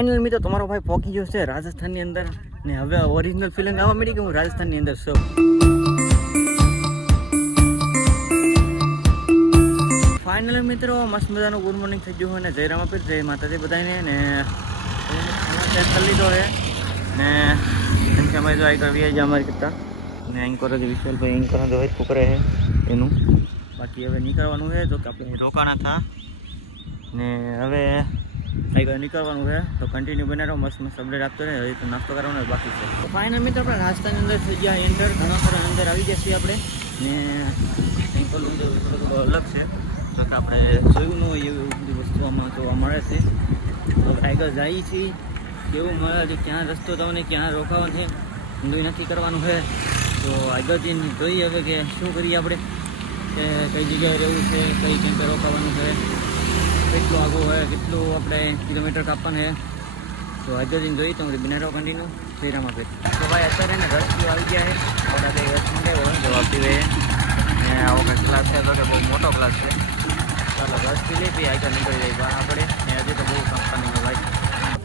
Final મિત્રો તમારો ભાઈ પહોંચી ગયો છે રાજસ્થાનની અંદર ને હવે ઓરિજિનલ ફિલિંગ આવવા મળી કે હું રાજસ્થાનની અંદર છું. ફાઇનલ મિત્રો મસ્ત મજાનું ગુડ મોર્નિંગ થઈ ગયું હોય ને જય રામાપીર જય માતાજી બધાને ને ચેક કરી લીધો છે ને સંખ્યામાં જો આગળ વી જાય અમારી કરતા ને અહીં કરો વિશાલભાઈ અહીં કરો હોય છોકરા છે એનું બાકી હવે નીકળવાનું છે જો કે આપણે રોકાણા હતા ને હવે આગળ નીકળવાનું છે તો કન્ટિન્યુ બનાવો મસ્ત મસ્ત અપડેટ આપતો રહે. હવે તો નાસ્તો કરવાનો બાકી છે. તો ફાઇનલ મિત્રો આપણે રાજસ્થાનની અંદર થઈ ગયા એન્ટર ઘણા ખરા અંદર આવી ગયા છીએ આપણે ને સિમ્પલ થોડું અલગ છે તો કે આપણે જોયું ન હોય એવી બધી વસ્તુ આમાં જોવા મળે છે. તો આગળ જઈએ છીએ કેવું મળે છે ક્યાં રસ્તો તમને ક્યાં રોકાવાનું છે ઊંધું નક્કી કરવાનું છે. તો આગળ જઈને જોઈએ હવે કે શું કરીએ આપણે કે કઈ જગ્યાએ રહેવું છે કઈ કેમ્પે રોકાવાનું છે કેટલું આગું હોય કેટલું આપણે કિલોમીટર કાપવાનું છે. તો આગળ જઈને જોઈએ તો બિના રહો કન્ટિન્યુ ફેરામાં ફેર. તો ભાઈ અત્યારે ને રસ્તી આવી ગયા છે થોડા કંઈ રસ માટે જવાબ પીવે ને આવો કંઈ ક્લાસ છે તો કે બહુ મોટો ક્લાસ છે. ચાલો રસ્તી લઈ પછી આગળ નીકળી જાય બહાર આપણે ને હજી તો બહુ કંપની ભાઈ.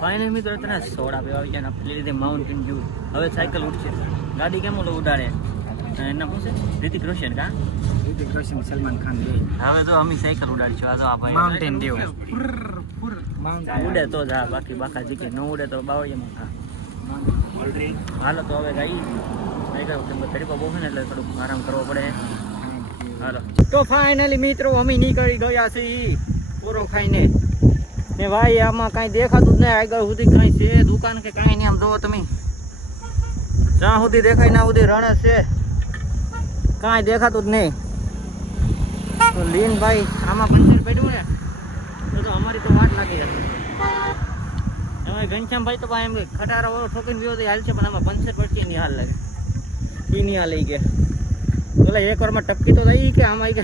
ફાઇનલ મિત્રો અત્યારે સોડા પીવા આવી ગયા આપણે લીધે માઉન્ટેન વ્યૂ. હવે સાયકલ ઉઠશે ગાડી કેમ ઉડાડે એના પૂછે રિતિક રોશન કા રિતિક રોશન સલમાન ખાન હવે તો અમે સાયકલ ઉડાડીશું. આ તો આ ભાઈ માઉન્ટેન ડ્યુ ઉડે તો જ હા બાકી બાકા જીકે ન ઉડે તો બાવળિયામાં હાલો તો હવે ગાઈ સાયકલ તરીકો બહુ છે ને એટલે થોડુંક આરામ કરવો પડે. હાલો તો ફાઇનલી મિત્રો અમે નીકળી ગયા છીએ પૂરો ખાઈને ને ભાઈ આમાં કાંઈ દેખાતું જ નહીં આગળ સુધી કાંઈ છે દુકાન કે કાંઈ નહીં. આમ જોવો તમે જ્યાં સુધી દેખાય ના સુધી રણ છે કાંઈ દેખાતું જ નહીં. તો લીન ભાઈ આમાં પંચર પડ્યું ને તો અમારી તો વાટ લાગી જશે. એમાં ઘનશ્યામભાઈ તો ભાઈ એમ ખટારા વાળો ઠોકીને વિયો હાલ છે પણ આમાં પંચર પડતી નહીં હાલ લાગે એ નહીં હાલ કે પેલા એક વારમાં ટપકી તો થઈ કે આમાં કે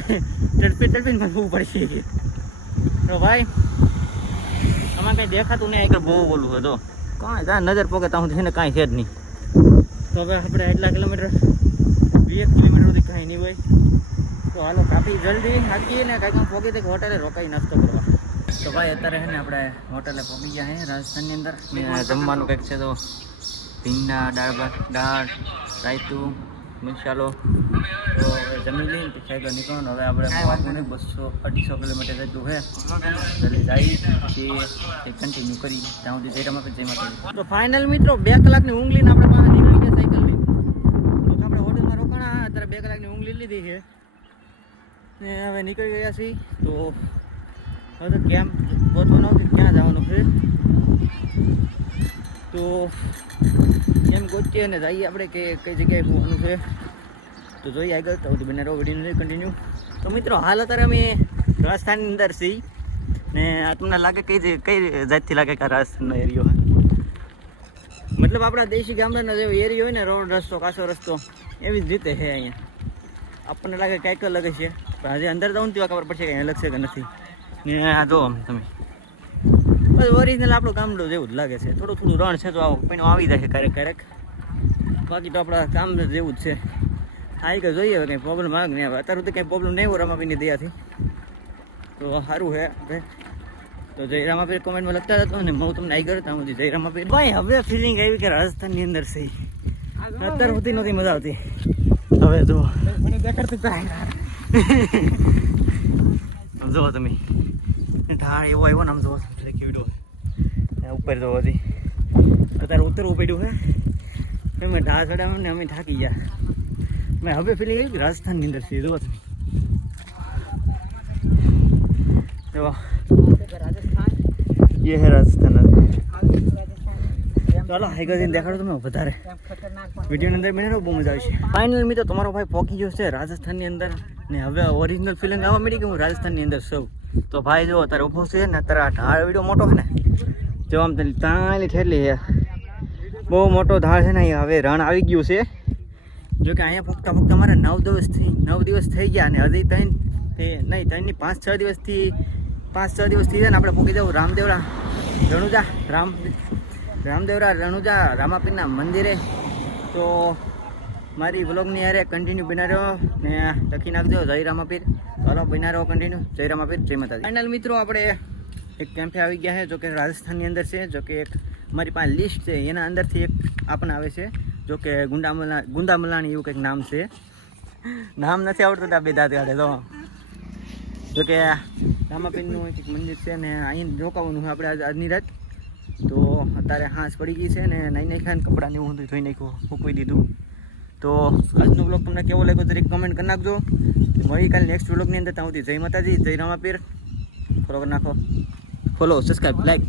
તડપીને ભરવું પડશે. તો ભાઈ આમાં કંઈ દેખાતું નહીં આગળ બહુ બોલું હતો કાંઈ ત્યાં નજર પોકે ત્યાં સુધી ને કાંઈ છે જ નહીં. તો હવે આપણે એટલા કિલોમીટર 20 કિલોમીટર સુધી કાંઈ નહીં હોય તો હાલો કાપી જલ્દી હાકીએ ને કાંઈ પહોંચી તો હોટલે રોકાઈ નાસ્તો કરવા. તો ભાઈ અત્યારે છે ને આપણે હોટલે પહોંચી ગયા છે રાજસ્થાનની અંદર જમવાનું કંઈક છે તો ભીંડા દાળ રાયતું મસાલો તો જમી લઈને પછી આગળ નીકળવાનું. હવે આપણે પહોંચવું 200-250 કિલોમીટર જેટલું છે જલ્દી જઈ પછી કન્ટિન્યુ કરી ત્યાં સુધી જઈ રમા જઈ માટે. તો ફાઇનલ મિત્રો 2 કલાકની ઊંઘ લઈને આપણે પાસે નીકળી ગયા સાયકલની. તો આપણે હોટલમાં રોકાણા અત્યારે 2 કલાકની ઊંઘ લીધી છે ને હવે નીકળી ગયા છીએ. તો હવે તો કેમ પહોંચવાનું કે ક્યાં જવાનું છે તો એમ ગોતીએ ને જઈએ આપણે કે કઈ જગ્યાએ પહોંચવાનું છે તો જોઈએ આગળ તો બને રહો વિડીયો કન્ટિન્યુ. તો મિત્રો હાલ અત્યારે અમે રાજસ્થાનની અંદર છીએ ને આ તમને લાગે કઈ જાતથી લાગે કે રાજસ્થાનનો એરિયો હોય મતલબ આપણા દેશી ગામડાનો જેવો એરિયો હોય ને રોડ રસ્તો કાચો રસ્તો એવી જ રીતે છે અહીંયા. આપણને લાગે કંઈક અલગ છે પણ હજી અંદર જાઉં તેવા ખબર પડશે કંઈ અલગ છે કે નથી. ને આ જો તમે બસ ઓરિજિનલ આપણું ગામડું જેવું જ લાગે છે. થોડું રણ છે તો આવો પણ આવી જાય છે ક્યારેક બાકી તો આપણા કામ જેવું જ છે. આવી કે જોઈએ હવે કંઈ પ્રોબ્લેમ આવે નહીં આવે અત્યારે સુધી કંઈ પ્રોબ્લેમ નહીં હોય રમાપીની દયાથી તો સારું છે. તો જય રામાપીર કોમેન્ટમાં લખતા હતો ને હું તમને આવી ગયો ત્યાં સુધી જય રામાપીર. ભાઈ હવે ફિલિંગ આવી કે રાજસ્થાનની અંદર છે અત્યાર સુધી નથી મજા આવતી. હવે જો જુઓ તમે ઢાળ એવો આવ્યો ને આમ જુઓ કેવડો ઉપર જવો હજી અત્યારે ઉતરવું પડ્યું છે મેં ઢાળ ચડાવ્યું ને અમે થાકી ગયા. મેં હવે ફિલિંગ આવી કે રાજસ્થાનની અંદર છે જુઓ તમે ये है राजस्थान. ચાલો આગળ જઈને દેખાડો તમે વધારે વિડીયોની અંદર મને બહુ મજા આવશે. ફાઇનલ મિત્રો તમારો ભાઈ પહોંચી ગયો છે રાજસ્થાનની અંદર ને હવે ઓરિજિનલ ફિલિંગ આવવા મળી કે હું રાજસ્થાનની અંદર છું. તો ભાઈ જો અત્યારે ઊભો છે ને અત્યારે આ ઢાળ વિડીયો મોટો છે ને જો આમ તાલી ઠેરલી છે બહુ મોટો ઢાળ છે ને અહીંયા હવે રણ આવી ગયું છે. જો કે અહીંયા ફક્ત અમારે 9 દિવસ થઈ ગયા અને હજી 5-6 દિવસથી છે ને આપણે પહોંચી જવું રામદેવરા રણુજા રામાપીરના મંદિરે. તો મારી વ્લોગની યારે કન્ટિન્યુ બનાવ્યો ને લખી નાખજો જય રામાપીર. ચાલો બનાવ્યો કન્ટિન્યુ જય રામાપીર જય માતાજી. ફાઇનલ મિત્રો આપણે એક કેમ્પે આવી ગયા છે, જો કે રાજસ્થાનની અંદર છે. જો કે એક મારી પાસે લિસ્ટ છે, એના અંદરથી એક આપણને આવે છે, જો કે ગુંદા મલાણી એવું કંઈક નામ છે. નામ નથી આવડતું આ બે દાંત કાઢે તો. જો કે રામાપીરનું એક મંદિર છે ને અહીં રોકાવાનું છે આપણે આજની રાત. તો અત્યારે હાંસ પડી ગઈ છે ને નાઈ ખાઈને કપડાં ને એવું બધું ધોઈ નાખ્યું, મૂકવી દીધું. તો આજનો બ્લોગ તમને કેવો લાગ્યો જરીક કમેન્ટ કરી નાખજો. મળી કાલે નેક્સ્ટ બ્લોગની અંદર ત્યાં સુધી જય માતાજી, જય રામાપીર. ફોલો કરી નાખો, ફોલો, સબસ્ક્રાઈબ, લાઈક.